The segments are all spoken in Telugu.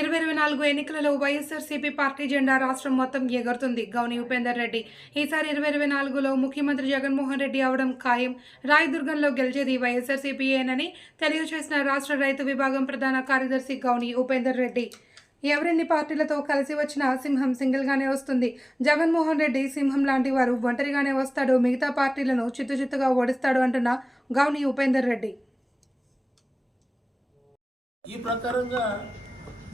ఇరవై ఇరవై నాలుగు ఎన్నికలలో వైఎస్ఆర్సీపీ పార్టీ జెండా రాష్ట్రం మొత్తం ఎగురుతుంది. గౌని ఉపేందర్ రెడ్డి. ఈసారి ఇరవై ఇరవై నాలుగులో ముఖ్యమంత్రి జగన్మోహన్ రెడ్డి అవడం ఖాయం. రాయదుర్గంలో గెలిచేది వైఎస్ఆర్సీపీయేనని తెలియజేసిన రాష్ట్ర రైతు విభాగం ప్రధాన కార్యదర్శి గౌని ఉపేందర్ రెడ్డి. ఎవరెన్ని పార్టీలతో కలిసి వచ్చినా సింహం సింగిల్గానే వస్తుంది. జగన్మోహన్ రెడ్డి సింహం లాంటి వారు ఒంటరిగానే వస్తాడు. మిగతా పార్టీలను చిత్తు చిత్తుగా ఓడిస్తాడు అంటున్న గౌని ఉపేందర్ రెడ్డి. ఈ ప్రకారంగా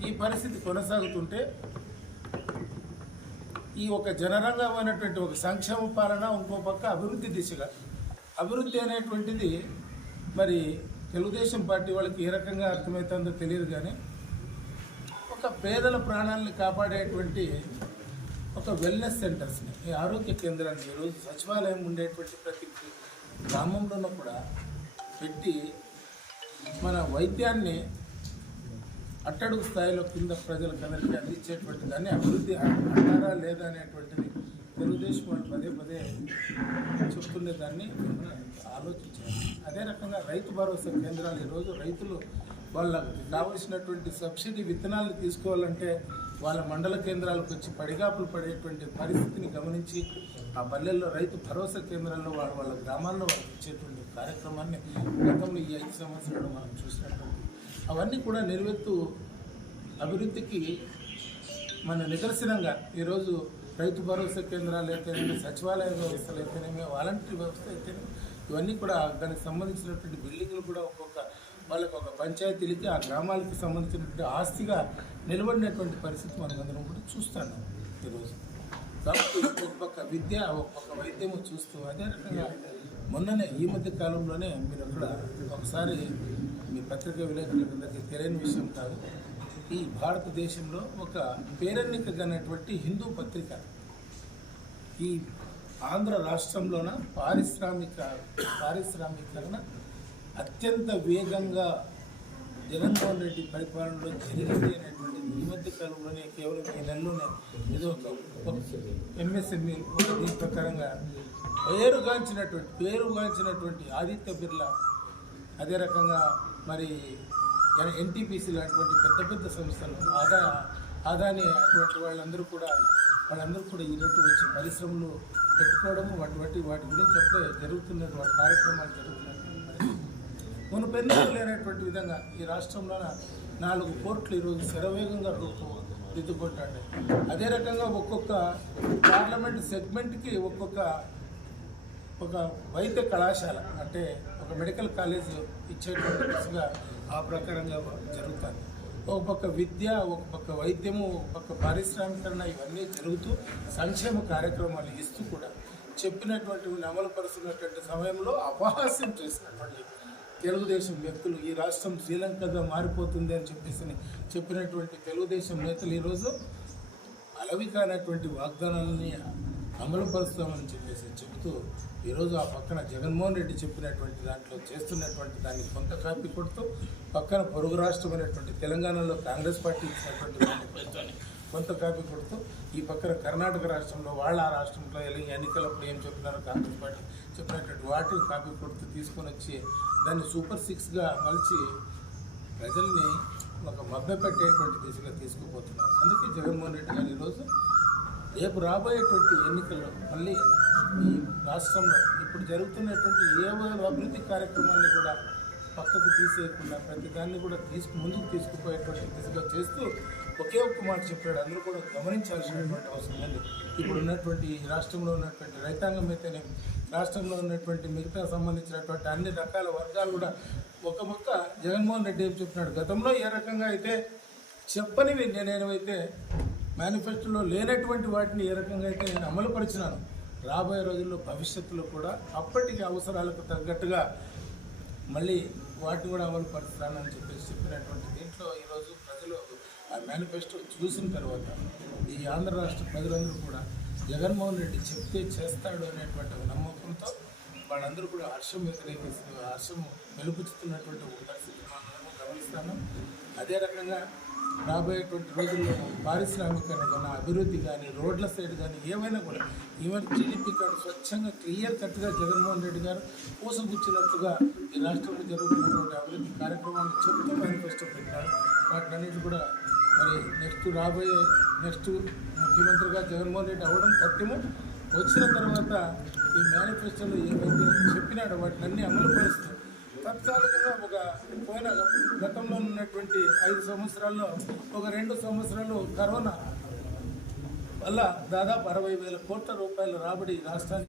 ఈ పరిస్థితి కొనసాగుతుంటే ఈ ఒక జనరంగమైనటువంటి ఒక సంక్షేమ పాలన ఇంకో పక్క అభివృద్ధి దిశగా. అభివృద్ధి అనేటువంటిది మరి తెలుగుదేశం పార్టీ వాళ్ళకి ఏ రకంగా అర్థమవుతుందో తెలియదు కానీ ఒక పేదల ప్రాణాలని కాపాడేటువంటి ఒక వెల్నెస్ సెంటర్స్ని ఈ ఆరోగ్య కేంద్రాన్ని ఈరోజు సచివాలయం ఉండేటువంటి ప్రతి గ్రామంలోనూ కూడా పెట్టి మన వైద్యాన్ని అట్టడుగు స్థాయిలో కింద ప్రజలకు అందరికీ అందించేటువంటి దాన్ని అభివృద్ధి అంటారా లేదా అనేటువంటిది తెలుగుదేశం వాళ్ళు పదే పదే చెప్తుండే దాన్ని మనం ఆలోచించాలి అదే రకంగా రైతు భరోసా కేంద్రాలు ఈరోజు రైతులు వాళ్ళకి కావలసినటువంటి సబ్సిడీ విత్తనాలు తీసుకోవాలంటే వాళ్ళ మండల కేంద్రాలకు వచ్చి పడిగాపులు పడేటువంటి పరిస్థితిని గమనించి ఆ పల్లెల్లో రైతు భరోసా కేంద్రాల్లో వాళ్ళ వాళ్ళ గ్రామాల్లో వాళ్ళకి ఇచ్చేటువంటి కార్యక్రమాన్ని గతంలో ఈ ఐదు సంవత్సరాలు మనం చూసినట్టు అవన్నీ కూడా నెరవేర్తూ అభివృద్ధికి మన నిదర్శనంగా ఈరోజు రైతు భరోసా కేంద్రాలు అయితేనేమి సచివాలయ వ్యవస్థలు అయితేనేమి వాలంటరీ వ్యవస్థ అయితేనేమి ఇవన్నీ కూడా దానికి సంబంధించినటువంటి బిల్డింగ్లు కూడా ఒక్కొక్క వాళ్ళకి ఒక పంచాయతీలకి ఆ గ్రామాలకి సంబంధించినటువంటి ఆస్తిగా నిలబడినటువంటి పరిస్థితి మనమందరం కూడా చూస్తాను ఈరోజు. కాబట్టి ఒక పక్క విద్య ఒక పక్క వైద్యము చూస్తూ అదే రకంగా మొన్ననే ఈ మధ్య కాలంలోనే మీరు అక్కడ ఒకసారి మీ పత్రికా విలేకరులందరికీ తెలియని విషయం కాదు. ఈ భారతదేశంలో ఒక పేరెన్నికగనటువంటి హిందూ పత్రిక ఈ ఆంధ్ర రాష్ట్రంలోన పారిశ్రామిక పారిశ్రామికరణ అత్యంత వేగంగా జగన్మోహన్ రెడ్డి పరిపాలనలో జరిగింది అనేటువంటి ఈ మధ్య కాలంలోనే కేవలం ఈ నెలలోనే ఏదో ఒక ఎంఎస్ఎంఈ దీని ప్రకారంగా పేరుగాంచినటువంటి పేరుగాంచినటువంటి ఆదిత్య బిర్లా అదే రకంగా మరి ఎన్టీపీసీ లాంటివంటి పెద్ద పెద్ద సంస్థలు ఆదా ఆదాని అటువంటి వాళ్ళందరూ కూడా వాళ్ళందరూ కూడా ఈరోజు వచ్చి పరిశ్రమలు పెట్టుకోవడము అటువంటి వాటి గురించి గురించి అప్పుడే జరుగుతున్నటువంటి కార్యక్రమాలు జరుగుతున్నటువంటి మునుపెన్నడూ లేనటువంటి విధంగా ఈ రాష్ట్రంలోన నాలుగు కోర్టులు ఈరోజు శరవేగంగా రూపు అదే రకంగా ఒక్కొక్క పార్లమెంట్ సెగ్మెంట్కి ఒక్కొక్క ఒక వైద్య కళాశాల అంటే ఒక మెడికల్ కాలేజ్ ఇచ్చేటువంటి దిశగా ఆ ప్రకారంగా జరుగుతుంది ఒక పక్క విద్య ఒక పక్క వైద్యము ఒక పక్క పారిశ్రామికరణ ఇవన్నీ జరుగుతూ సంక్షేమ కార్యక్రమాలు ఇస్తూ కూడా చెప్పినటువంటి అమలు పరుస్తున్నటువంటి సమయంలో అపహాస్యం చేసినటువంటి తెలుగుదేశం వ్యక్తులు ఈ రాష్ట్రం శ్రీలంకగా మారిపోతుంది అని చెప్పేసి చెప్పినటువంటి తెలుగుదేశం నేతలు ఈరోజు అలవి కానటువంటి వాగ్దానాలని అమలుపరుస్తామని చెప్పేసి చెబుతూ ఈరోజు ఆ పక్కన జగన్మోహన్ రెడ్డి చెప్పినటువంటి దాంట్లో చేస్తున్నటువంటి దాన్ని కొంత కాపీ కొడుతూ పక్కన పొరుగు రాష్ట్రమైనటువంటి తెలంగాణలో కాంగ్రెస్ పార్టీ ఇచ్చినటువంటి దాన్ని కొంత కాపీ కొడుతూ ఈ పక్కన కర్ణాటక రాష్ట్రంలో వాళ్ళ ఆ రాష్ట్రంలో ఎన్నికలప్పుడు ఏం చెప్పినారో కాంగ్రెస్ పార్టీ చెప్పినటువంటి వాటిని కాపీ కొడుతూ తీసుకొని వచ్చి దాన్ని సూపర్ సిక్స్గా మలిచి ప్రజల్ని ఒక మభ్యపెట్టేటువంటి దిశగా తీసుకుపోతున్నారు. అందుకే జగన్మోహన్ రెడ్డి గారు ఈరోజు రేపు రాబోయేటువంటి ఎన్నికల్లో మళ్ళీ ఈ రాష్ట్రంలో ఇప్పుడు జరుగుతున్నటువంటి ఏ అభివృద్ధి కార్యక్రమాన్ని కూడా పక్కకు తీసేయకుండా ప్రతి దాన్ని కూడా తీసుకు ముందుకు తీసుకుపోయేటువంటి దిశగా చేస్తూ ఒకే ఒక్క మాట చెప్పాడు. అందరూ కూడా గమనించాల్సినటువంటి అవసరం ఉంది ఇప్పుడు ఉన్నటువంటి ఈ రాష్ట్రంలో ఉన్నటువంటి రైతాంగం అయితేనే రాష్ట్రంలో ఉన్నటువంటి మిగతా సంబంధించినటువంటి అన్ని రకాల వర్గాలు కూడా ఒక మొక్క జగన్మోహన్ రెడ్డి ఏం చెప్పినాడు? గతంలో ఏ రకంగా అయితే చెప్పనివి నేనేమైతే మేనిఫెస్టోలో లేనటువంటి వాటిని ఏ రకంగా అయితే నేను అమలుపరిచినాను రాబోయే రోజుల్లో భవిష్యత్తులో కూడా అప్పటికి అవసరాలకు తగ్గట్టుగా మళ్ళీ వాటిని కూడా అమలు పరుస్తానని చెప్పేసి చెప్పినటువంటి దీంట్లో ఈరోజు ప్రజలు ఆ మేనిఫెస్టో చూసిన తర్వాత ఈ ఆంధ్ర రాష్ట్ర ప్రజలందరూ కూడా జగన్మోహన్ రెడ్డి చెప్తే చేస్తాడు అనేటువంటి నమ్మకంతో వాళ్ళందరూ కూడా హర్షం వ్యతిరేకిస్తూ హర్షం వెలుపుచుతున్నటువంటి ఒక పరిస్థితి గమనిస్తాను అదే రకంగా రాబోయేటువంటి రోజుల్లో పారిశ్రామికరణ కానీ అభివృద్ధి కానీ రోడ్ల సైడ్ కానీ ఏమైనా కూడా ఈవెన్ టీడీపీ కార్డు స్వచ్ఛంగా క్లియర్ కట్గా జగన్మోహన్ రెడ్డి గారు పూసగుచ్చినట్టుగా ఈ రాష్ట్రంలో జరుగుతున్నటువంటి అభివృద్ధి కార్యక్రమాలు చెబుతూ మేనిఫెస్టో పెట్టారు. వాటినన్నిటి కూడా మరి నెక్స్ట్ రాబోయే నెక్స్ట్ ముఖ్యమంత్రిగా జగన్మోహన్ రెడ్డి అవ్వడం సత్యము వచ్చిన తర్వాత ఈ మేనిఫెస్టోలో ఏవైతే చెప్పినాడో. వాటిని అన్ని అమలు పరుస్తూ తత్కాలికంగా ఒక పోయిన గతంలో ఉన్నటువంటి ఐదు సంవత్సరాల్లో ఒక రెండు సంవత్సరాలు కరోనా వల్ల దాదాపు అరవై వేల కోట్ల రూపాయల రాబడి రాష్ట్రానికి